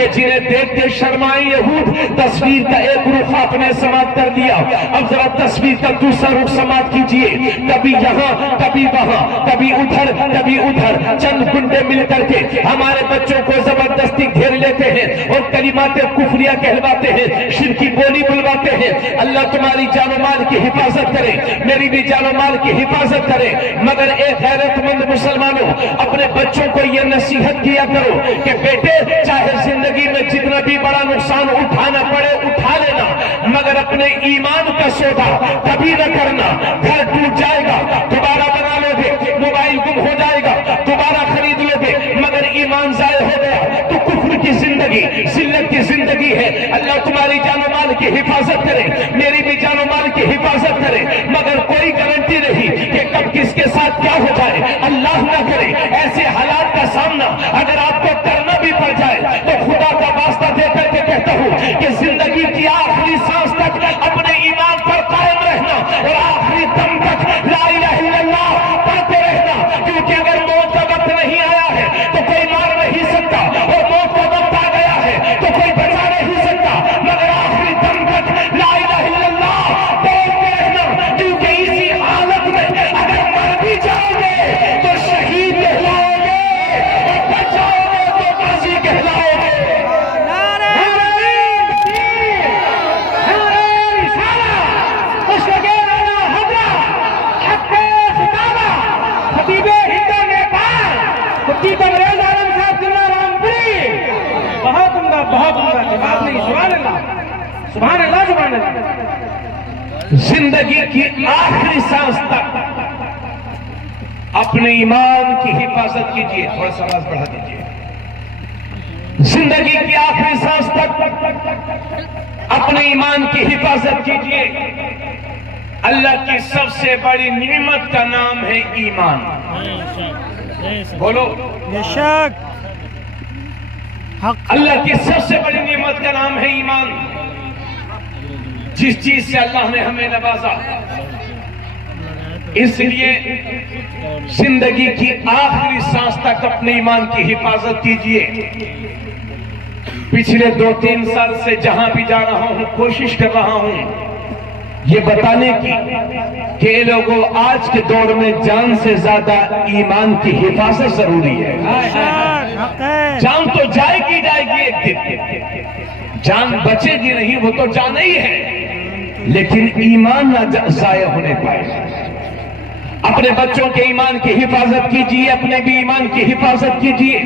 کہ جنہیں دیکھ کے شرمائے یہود تصویر کا ایک رخ آپ نے سماعت کر دیا. اب ذرا تصویر کا دوسرا رخ سماعت کیجئے. کبھی یہاں کبھی وہاں کبھی ادھر کبھی ادھر چند گنڈے مل کر کے ہمارے بچوں کو زبردستی گھیر لیتے ہیں اور کلمات کفریہ کہلواتے ہیں, شرکی بولی بلواتے ہیں. اللہ تمہاری جان و مال کی حفاظت کرے, میری بھی جان و مال کی حفاظت کرے. مگر اے غیرت مند مسلمانوں, اپنے بچوں کو یہ نصیحت کیا کرو کہ بیٹے چاہے زندگی میں جتنا بھی بڑا نقصان اٹھانا پڑے اٹھا لینا, مگر اپنے ایمان کا سودا کبھی نہ کرنا. گھر ٹوٹ جائے گا دوبارہ بنا لو گے, موبائل گم ہو جائے گا دوبارہ خرید لو گے, مگر ایمان ضائع ہو گیا تو کفر کی زندگی, ذلت کی زندگی ہے. اللہ تمہاری جان و مال کی حفاظت کرے, میری بھی جان و مال کی حفاظت کرے. مگر کوئی گارنٹی نہیں کہ کب کس کے ساتھ کیا ہو جائے, اللہ نہ کرے. ایسے حالات کا سامنا اگر آپ کو کرنا بھی پڑ جائے تو خدا کا واسطہ دے کر کے کہتا ہوں کہ زندگی کی آخری سانس تک اپنے ایمان پر قائم رہنا اور آخری دم تک لا الہ الا اللہ پڑھتے رہنا, کیونکہ اگر موت کا وقت نہیں آیا ہے تو کوئی مار نہیں سکتا, اور موت کا وقت آ گیا ہے تو کوئی بچا نہیں سکتا. مگر آخری دم تک لا الہ الا اللہ بولتے رہنا, کیونکہ اسی حالت میں اگر مر بھی جاؤ گے تو شہید کہلاؤ گے اور بچ جاؤ گے تو غازی کہلاؤ گے. سبحان اللہ سبحان اللہ. زندگی کی آخری سانس تک اپنے ایمان کی حفاظت کیجئے. تھوڑا سا آواز بڑھا دیجئے. زندگی کی آخری سانس تک اپنے ایمان کی حفاظت کیجئے. اللہ کی سب سے بڑی نعمت کا نام ہے ایمان. بولو بے شک. اللہ کی سب سے بڑی نعمت کا نام ہے ایمان. جس چیز سے اللہ نے ہمیں نوازا, اس لیے زندگی کی آخری سانس تک اپنے ایمان کی حفاظت کیجئے. پچھلے 2-3 سال سے جہاں بھی جا رہا ہوں کوشش کر رہا ہوں یہ بتانے کی کہ اے لوگوں, آج کے دور میں جان سے زیادہ ایمان کی حفاظت ضروری ہے. جان تو جائے گی ایک دن, جان بچے گی نہیں, وہ تو جانا ہی ہے, لیکن ایمان نہ ضائع ہونے پائے. اپنے بچوں کے ایمان کی حفاظت کیجئے, اپنے بھی ایمان کی حفاظت کیجئے.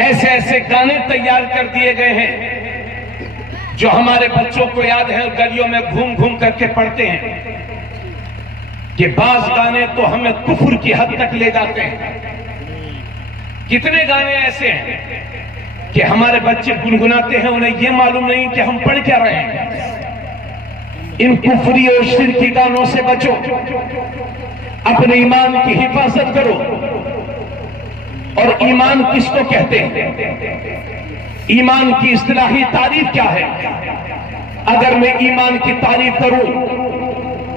ایسے ایسے گانے تیار کر دیے گئے ہیں جو ہمارے بچوں کو یاد ہے, گلیوں میں گھوم گھوم کر کے پڑھتے ہیں. کہ بعض گانے تو ہمیں کفر کی حد تک لے جاتے ہیں. کتنے گانے ایسے ہیں کہ ہمارے بچے گنگناتے ہیں, انہیں یہ معلوم نہیں کہ ہم پڑھ کیا رہے ہیں. ان کفری اور شرکی گانوں سے بچو, اپنے ایمان کی حفاظت کرو. اور ایمان کس کو کہتے ہیں, ایمان کی اصطلاحی تعریف کیا ہے؟ اگر میں ایمان کی تعریف کروں,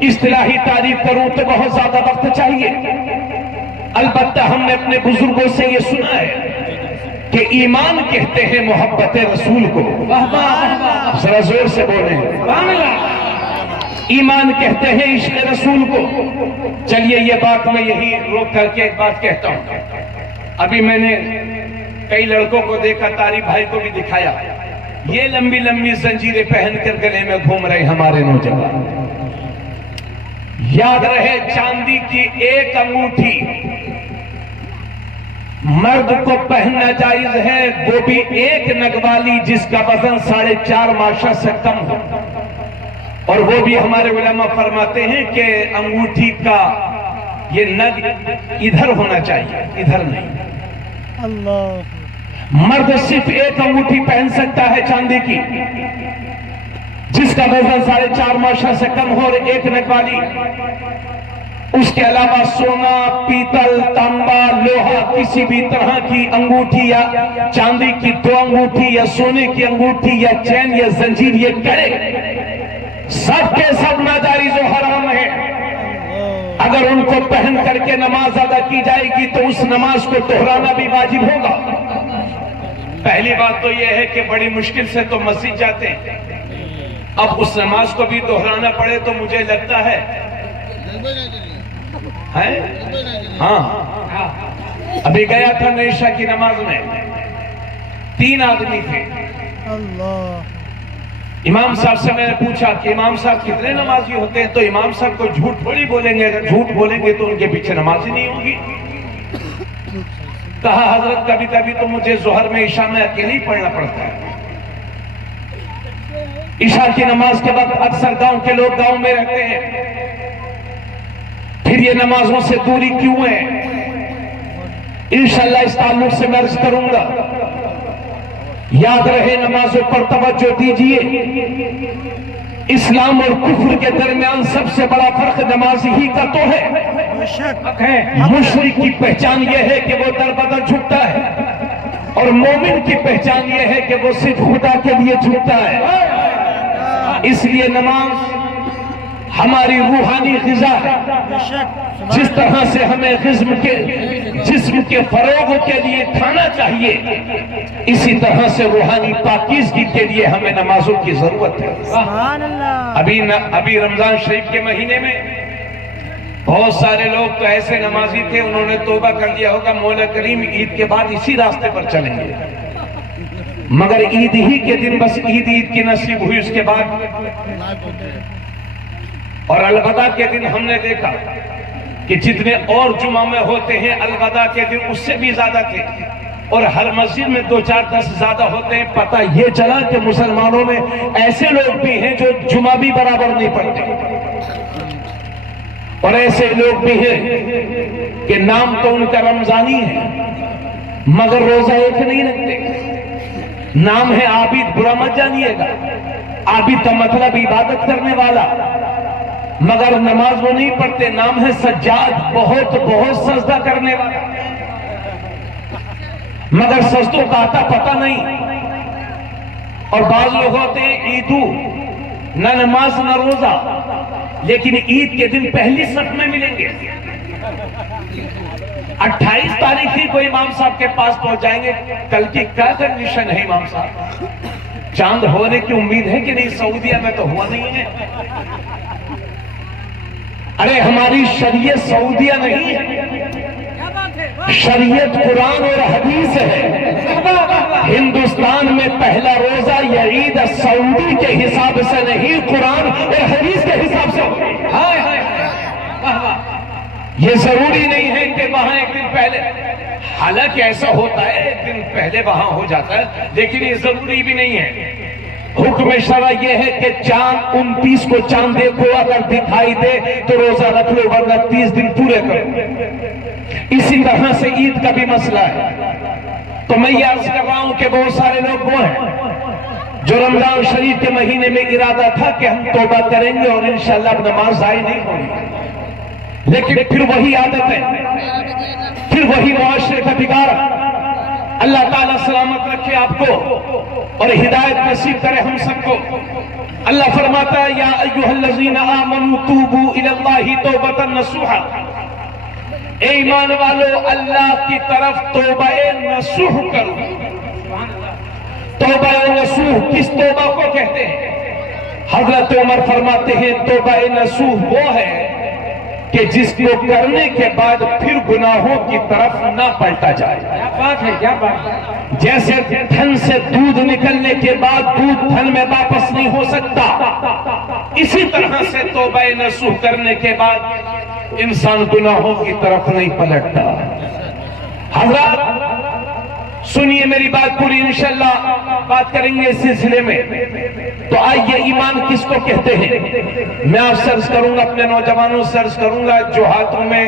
اصطلاحی تعریف کروں تو بہت زیادہ وقت چاہیے. البتہ ہم نے اپنے بزرگوں سے یہ سنا ہے کہ ایمان کہتے ہیں محبت رسول کو. ذرا زور سے بولیں. ایمان کہتے ہیں عشق رسول کو. چلیے یہ بات میں یہی روک کر کے ایک بات کہتا ہوں. ابھی میں نے کئی لڑکوں کو دیکھا, طارق بھائی کو بھی دکھایا, یہ لمبی لمبی زنجیریں پہن کر گلے میں گھوم رہے ہمارے نوجوان. یاد رہے, چاندی کی ایک انگوٹھی مرد کو پہننا جائز ہے, وہ بھی ایک نگ والی جس کا وزن 4.5 ماشا سے کم ہو. اور وہ بھی ہمارے علماء فرماتے ہیں کہ انگوٹھی کا یہ نگ ادھر ہونا چاہیے, ادھر نہیں. مرد صرف ایک انگوٹھی پہن سکتا ہے چاندی کی جس کا وزن 4.5 ماشا سے کم ہو اور ایک نگ والی. اس کے علاوہ سونا, پیتل, تانبا, لوہا, کسی بھی طرح کی انگوٹھی یا چاندی کی 2 انگوٹھی یا سونے کی انگوٹھی یا چین یا زنجیر, یہ کڑے سب کے سب ناجائز و حرام ہے. اگر ان کو پہن کر کے نماز ادا کی جائے گی تو اس نماز کو دہرانا بھی واجب ہوگا. پہلی بات تو یہ ہے کہ بڑی مشکل سے تو مسجد جاتے ہیں، اب اس نماز کو بھی دہرانا پڑے تو مجھے لگتا ہے ہاں ابھی گیا تھا میں عشاء کی نماز میں، 3 آدمی تھے، امام صاحب سے میں نے پوچھا کہ امام صاحب کتنے نمازی ہوتے ہیں؟ تو امام صاحب کو جھوٹ تھوڑی بولیں گے، اگر جھوٹ بولیں گے تو ان کے پیچھے نماز ہی نہیں ہوگی۔ کہا حضرت کبھی کبھی تو مجھے ظہر میں عشاء میں اکیلے ہی پڑھنا پڑتا ہے، عشاء کی نماز کے وقت اکثر گاؤں کے لوگ گاؤں میں رہتے ہیں، پھر یہ نمازوں سے دوری کیوں ہے؟ انشاءاللہ اس تعلق سے میں عرض کروں گا، یاد رہے نمازوں پر توجہ دیجئے، اسلام اور کفر کے درمیان سب سے بڑا فرق نمازی ہی کا تو ہے۔ مشرک کی پہچان یہ ہے کہ وہ در بدر جھکتا ہے، اور مومن کی پہچان یہ ہے کہ وہ صرف خدا کے لیے جھکتا ہے۔ اس لیے نماز ہماری روحانی غذا ہے، جس طرح سے ہمیں جسم کے فروغ کے لیے کھانا چاہیے، اسی طرح سے روحانی پاکیزگی کے لیے ہمیں نمازوں کی ضرورت ہے۔ ابھی رمضان شریف کے مہینے میں بہت سارے لوگ تو ایسے نمازی تھے، انہوں نے توبہ کر لیا ہوگا مولا کریم عید کے بعد اسی راستے پر چلیں گے، مگر عید ہی کے دن بس عید کی نصیب ہوئی، اس کے بعد اور الوداع کے دن ہم نے دیکھا کہ جتنے اور جمعہ میں ہوتے ہیں الوداع کے دن اس سے بھی زیادہ تھے، اور ہر مسجد میں 2-4-10 زیادہ ہوتے ہیں۔ پتہ یہ چلا کہ مسلمانوں میں ایسے لوگ بھی ہیں جو جمعہ بھی برابر نہیں پڑھتے، اور ایسے لوگ بھی ہیں کہ نام تو ان کا رمضانی ہے مگر روزہ ایک نہیں رکھتے۔ نام ہے عابد، برا مت جانیے گا، عابد کا مطلب عبادت کرنے والا، مگر نماز وہ نہیں پڑھتے۔ نام ہے سجاد، بہت سجدہ کرنے والا، مگر سجدوں کا آتا پتہ نہیں۔ اور بعض لوگ ہوتے ہیں عیدو، نہ نماز نہ روزہ، لیکن عید کے دن پہلی صف میں ملیں گے۔ 28 تاریخ ہی کوئی امام صاحب کے پاس پہنچ جائیں گے، کل کی کیا کنڈیشن ہے امام صاحب؟ چاند ہونے کی امید ہے کہ نہیں؟ سعودیہ میں تو ہوا نہیں ہے۔ ارے ہماری شریعت سعودیہ نہیں ہے، شریعت قرآن اور حدیث ہے۔ ہندوستان میں پہلا روزہ یا عید سعودی کے حساب سے نہیں، قرآن اور حدیث کے حساب سے۔ یہ ضروری نہیں ہے کہ وہاں ایک دن پہلے، حالانکہ ایسا ہوتا ہے ایک دن پہلے وہاں ہو جاتا ہے، لیکن یہ ضروری بھی نہیں ہے۔ حکم شرع یہ ہے کہ چاند 29 کو چاند دیکھو، اگر دکھائی دے تو روزہ رکھ لو، ورنہ 30 دن پورے کرو۔ اسی طرح سے عید کا بھی مسئلہ ہے۔ تو میں یہ عرض کر رہا ہوں کہ بہت سارے لوگ وہ ہیں جو رمضان شریف کے مہینے میں ارادہ تھا کہ ہم توبہ کریں گے اور انشاءاللہ اب نماز ضائع نہیں ہوگی، لیکن پھر وہی عادت ہے، پھر وہی معاشرے کا بگاڑ۔ اللہ تعالیٰ سلامت رکھے آپ کو اور ہدایت نصیب کرے ہم سب کو۔ اللہ فرماتا ہے یا ایھا الذین آمنوا توبوا الی اللہ توبۃ نصوحا، اے ایمان والو اللہ کی طرف توبہ نصوح کرو۔ توبہ نصوح کس توبہ کو کہتے ہیں؟ حضرت عمر فرماتے ہیں توبہ نصوح وہ ہے کہ جس کو کرنے کے بعد پھر گناہوں کی طرف نہ پلٹا جائے۔ کیا بات ہے، کیا بات ہے۔ جیسے تھن سے دودھ نکلنے کے بعد دودھ تھن میں واپس نہیں ہو سکتا، اسی طرح سے توبہ نصوح کرنے کے بعد انسان گناہوں کی طرف نہیں پلٹتا۔ حضرات سنیے میری بات پوری، انشاءاللہ بات کریں گے اس سلسلے میں۔ تو آئیے ایمان کس کو کہتے ہیں؟ میں آپ سے عرض کروں گا، اپنے نوجوانوں سے عرض کروں گا جو ہاتھوں میں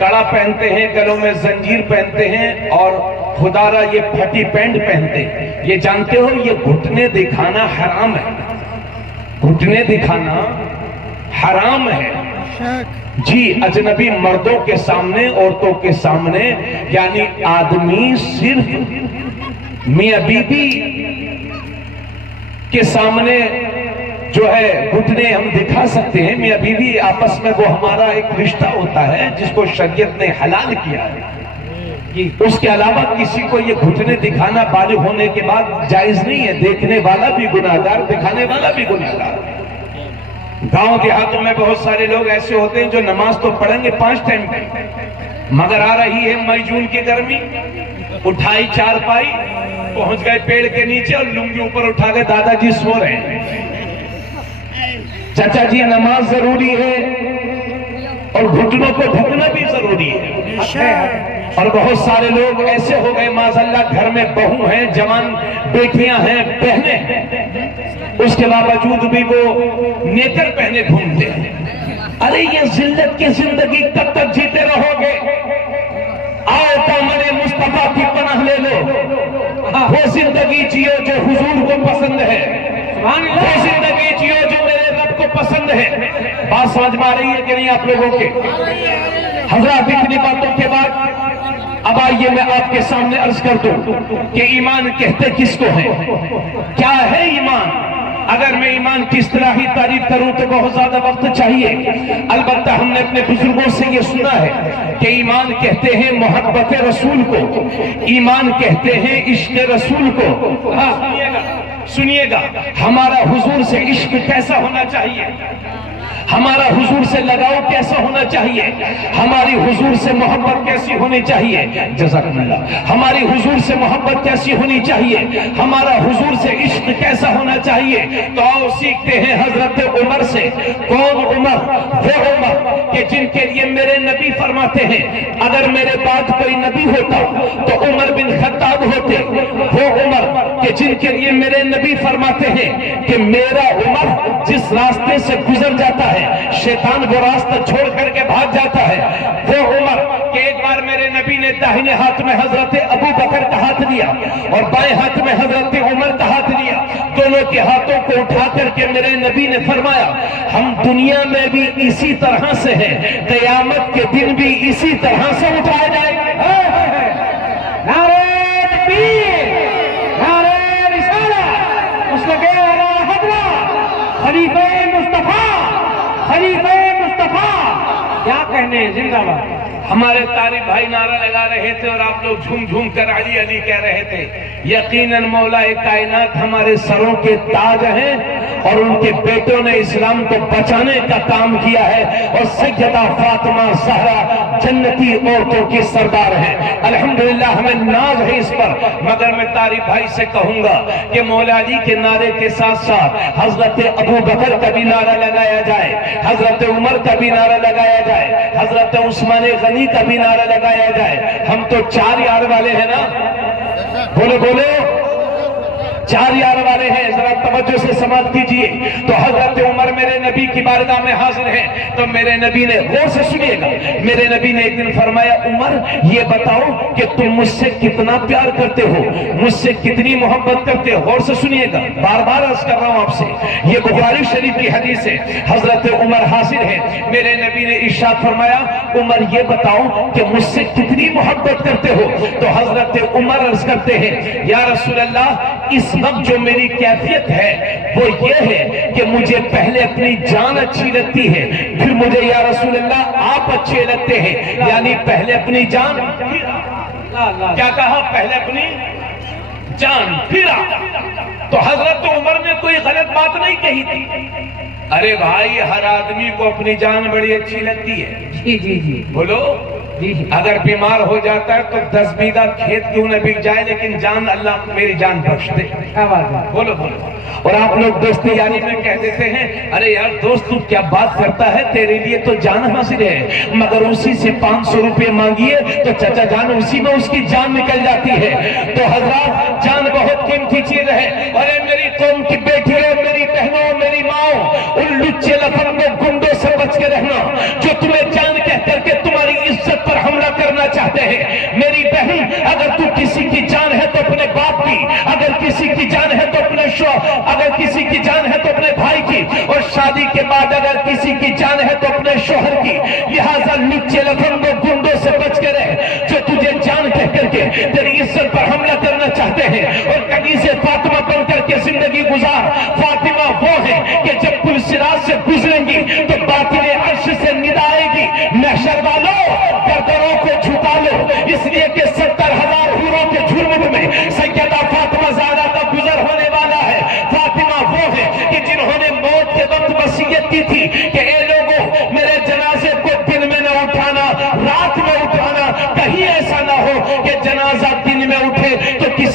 کڑا پہنتے ہیں، گلوں میں زنجیر پہنتے ہیں اور خدارہ یہ پھٹی پینٹ پہنتے ہیں، یہ جانتے ہو یہ گھٹنے دکھانا حرام ہے، گھٹنے دکھانا حرام ہے جی، اجنبی مردوں کے سامنے، عورتوں کے سامنے، یعنی آدمی صرف میاں بیوی کے سامنے جو ہے گھٹنے ہم دکھا سکتے ہیں۔ میاں بیوی آپس میں وہ ہمارا ایک رشتہ ہوتا ہے جس کو شریعت نے حلال کیا ہے، اس کے علاوہ کسی کو یہ گھٹنے دکھانا بالغ ہونے کے بعد جائز نہیں ہے. دیکھنے والا بھی گناہگار، دکھانے والا بھی گناہگار. گاؤں دیہاتوں میں بہت سارے لوگ ایسے ہوتے ہیں جو نماز تو پڑھیں گے 5 ٹائم پہ، مگر آ رہی ہے مئی جون کی گرمی، اٹھائی چارپائی، پہنچ گئے پیڑ کے نیچے اور لنگی اوپر اٹھا گئے، دادا جی سو رہے ہیں. چچا جی نماز ضروری ہے اور گھٹنوں کو ڈھکنا بھی ضروری ہے. اور بہت سارے لوگ ایسے ہو گئے معاذاللہ گھر میں بہو ہیں، جوان بیٹیاں ہیں، بہنیں ہیں، اس کے باوجود بھی وہ نیکر پہنے گھومتے ہیں. ارے یہ ذلت کی زندگی کب تک جیتے رہو گے؟ آؤ دامن مصطفیٰ کی پناہ لے لو. وہ زندگی جیو جو حضور کو پسند ہے، وہ زندگی جیو جو میرے رب کو پسند ہے. بات سمجھ میں آ رہی ہے کہ نہیں آپ لوگوں کے؟ حضرات اتنی باتوں کے بعد اب آئیے میں آپ کے سامنے عرض کر دوں کہ ایمان کہتے کس کو ہے، کیا ہے ایمان. اگر میں ایمان کی اصطلاحی تعریف کروں تو بہت زیادہ وقت چاہیے. البتہ ہم نے اپنے بزرگوں سے یہ سنا ہے کہ ایمان کہتے ہیں محبت رسول کو، ایمان کہتے ہیں عشق رسول کو. سنیے گا ہمارا حضور سے عشق کیسا ہونا چاہیے، ہمارا حضور سے لگاؤ کیسا ہونا چاہیے، ہماری حضور سے محبت کیسی ہونی چاہیے. جزاکم اللہ. ہماری حضور سے محبت کیسی ہونی چاہیے، ہمارا حضور سے عشق کیسا ہونا چاہیے. تو آؤ سیکھتے ہیں حضرت عمر سے. کون عمر؟ وہ عمر کہ جن کے لیے میرے نبی فرماتے ہیں اگر میرے بعد کوئی نبی ہوتا تو عمر بن خطاب ہوتے. وہ عمر کہ جن کے لیے میرے نبی فرماتے ہیں کہ میرا عمر جس راستے سے گزر جاتا ہے شیطان وہ راستہ چھوڑ کر کے بھاگ جاتا ہے. وہ عمر کہ ایک بار میرے نبی نے داہنے ہاتھ میں حضرت ابو بکر کا ہاتھ لیا اور بائیں ہاتھ میں حضرت عمر کا ہاتھ لیا. دونوں کے ہاتھوں کو اٹھا کر کے میرے نبی نے فرمایا ہم دنیا میں بھی اسی طرح سے ہیں، قیامت کے دن بھی اسی طرح سے اٹھائے جائیں گے. نعرہ تکبیر، نعرہ رسالت، مسلک اعلیٰ حضرت خلیفہ مصطفیٰ، خلیفہ مصطفیٰ. کیا کہنے ہیں، زندہ باد. ہمارے طارق بھائی نعرہ لگا رہے تھے اور آپ لوگ جھوم جھوم کر علی علی کہہ رہے تھے. یقیناً مولا کائنات ہمارے سروں کے تاج ہیں اور ان کے بیٹوں نے اسلام کو بچانے کا کام کیا ہے اور سیدہ فاطمہ زہرا جنتی عورتوں کی سردار ہیں. الحمدللہ ہمیں ناز ہے اس پر. مگر میں طارق بھائی سے کہوں گا کہ مولا علی کے نعرے کے ساتھ ساتھ حضرت ابو بکر کا بھی نعرہ لگایا جائے، حضرت عمر کا بھی نعرہ لگایا جائے، حضرت عثمان غنی کا بھی نعرہ لگایا جائے. ہم تو 4 یار والے ہیں نا، بولو بولو، 4 یار والے ہیں. ذرا توجہ سے سماعت کیجئے. تو حضرت عمر میرے نبی کی بارگاہ میں حاضر ہیں تو میرے نبی نے، غور سے سنیے گا، میرے نبی نے ایک دن فرمایا عمر یہ بتاؤ کہ تم مجھ سے کتنا پیار کرتے ہو، مجھ سے کتنی محبت کرتے ہو. غور سے سنیے گا، بار بار عرض کر رہا ہوں آپ سے، یہ بخاری شریف کی حدیث ہے. حضرت عمر حاضر ہیں، میرے نبی نے ارشاد فرمایا عمر یہ بتاؤ کہ مجھ سے کتنی محبت کرتے ہو. تو حضرت عمر عرض کرتے ہیں یا رسول اللہ اس وقت جو میری کیفیت ہے وہ یہ ہے کہ مجھے پہلے اپنی جان اچھی لگتی ہے، پھر مجھے یا رسول اللہ آپ اچھے لگتے ہیں. یعنی پہلے اپنی جان، کیا کہا؟ پہلے اپنی جان پھر آپ. تو حضرت عمر نے کوئی غلط بات نہیں کہی تھی. ارے بھائی ہر آدمی کو اپنی جان بڑی اچھی لگتی ہے. جی جی جی بولو. اگر بیمار ہو جاتا ہے تو 10 بیگھہ کھیت کیوں نہ بک جائے لیکن جان اللہ میری جان بخش دے. بولو بولو. اور آپ لوگ دوستی یاری میں کہہ دیتے ہیں ارے یار دوست تو کیا بات کرتا ہے، تیرے لیے تو جان حاصل ہے، مگر اسی سے 500 روپے مانگیے تو چچا جان اسی میں اس کی جان نکل جاتی ہے. تو حضرات جان بہت قیمتی چیز ہے. ارے میری قوم کی بیٹیوں، میری بہنوں، میری ماؤں، ان لچے لفنگوں گنڈوں سے بچ کے رہنا جو تمہیں جان کہہ کر کے تمہاری عزت پر حملہ کرنا چاہتے ہیں. میری بہن اگر تو کسی کی جان ہے تو اپنے باپ کی، اگر کسی کی جان ہے تو اپنے اگر کسی کی جان ہے تو اپنے بھائی کی، اور شادی کے بعد اگر کسی کی جان ہے تو اپنے شوہر کی. لہذا لچے لفنگوں گنڈوں سے بچ کے رہ جو تجھے جان کہہ کر کے تیری عزت پر حملہ کرنا چاہتے ہیں اور کنیز فاطمہ بن کر کے زندگی گزار. فاطمہ وہ ہے کہ جب پل صراط سے گزریں گی تو باطن عرش سے ندا آئے گی محشر والوں گردنوں کو جھکا لو، اس لیے کہ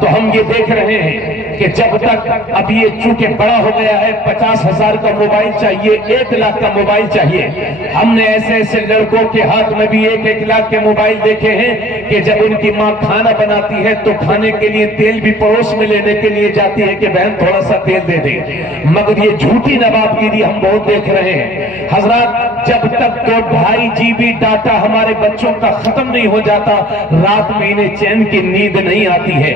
تو ہم یہ دیکھ رہے ہیں کہ جب تک اب یہ چونکہ بڑا ہو گیا ہے 50,000 کا موبائل چاہیے, 1 لاکھ کا موبائل چاہیے. ہم نے ایسے ایسے لڑکوں کے ہاتھ میں بھی 1 لاکھ کے موبائل دیکھے ہیں کہ جب ان کی ماں کھانا بناتی ہے تو کھانے کے لیے تیل بھی پڑوس میں لینے کے لیے جاتی ہے کہ بہن تھوڑا سا تیل دے دے. مگر یہ جھوٹی نواب گیری ہم بہت دیکھ رہے ہیں. حضرات جب تک تو 2.5 GB ڈاٹا ہمارے بچوں کا ختم نہیں ہو جاتا رات میں انہیں چین کی نیند نہیں آتی ہے.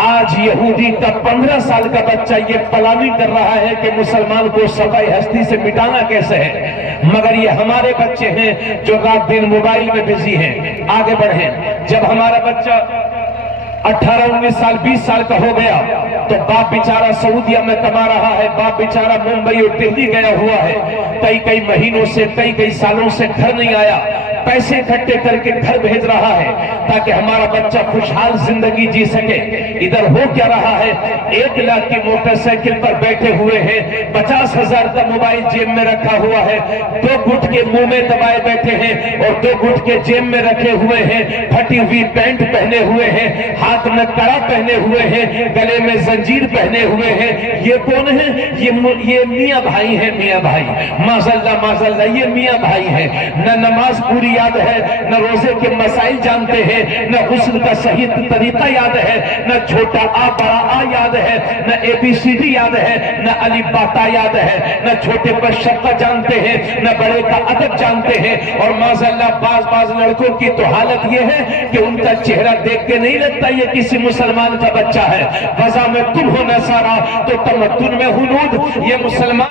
آج یہودی کا 15 سال کا بچہ یہ پلاننگ کر رہا ہے کہ مسلمان کو صفائی ہستی سے مٹانا کیسے ہے, مگر یہ ہمارے بچے ہیں جو رات دن موبائل میں بزی ہیں. آگے بڑھیں. جب ہمارا بچہ 18 19 سال 20 سال کا ہو گیا تو باپ بیچارہ سعودیہ میں کما رہا ہے, باپ بیچارہ ممبئی اور دہلی گیا ہوا ہے, کئی مہینوں سے کئی سالوں سے گھر نہیں آیا, پیسے اکٹھے کر کے گھر بھیج رہا ہے تاکہ ہمارا بچہ خوشحال زندگی جی سکے. ادھر ہو کیا رہا ہے, 1 لاکھ کی موٹر سائیکل پر بیٹھے ہوئے ہیں, 50,000 کا موبائل جیب میں رکھا ہوا ہے, 2 گھٹ کے منہ میں دبائے بیٹھے ہیں اور 2 گھٹ کے جیب میں رکھے ہوئے ہیں, پھٹی ہوئی پینٹ پہنے ہوئے ہیں, ہاتھ میں کڑا پہنے ہوئے ہیں, گلے میں زنجیر پہنے ہوئے ہیں. یہ کون ہے؟ یہ میاں بھائی ہیں. میاں بھائی ماشاءاللہ یہ میاں بھائی ہیں. نہ نماز پوری یاد ہے, نہ روزے کے مسائل جانتے ہیں, نہ غسل کا صحیح طریقہ یاد ہے, نہ چھوٹا آ بڑا آ یاد ہے, نہ ABCD یاد ہے, نہ الف با تا یاد ہے, نہ چھوٹے پر شقہ جانتے ہیں, نہ بڑے کا ادب جانتے ہیں. اور ماشاءاللہ بعض لڑکوں کی تو حالت یہ ہے کہ ان کا چہرہ دیکھ کے نہیں لگتا یہ کسی مسلمان کا بچہ ہے. وضع میں تم ہو نصارا تو تمدن میں ہنود. یہ مسلمان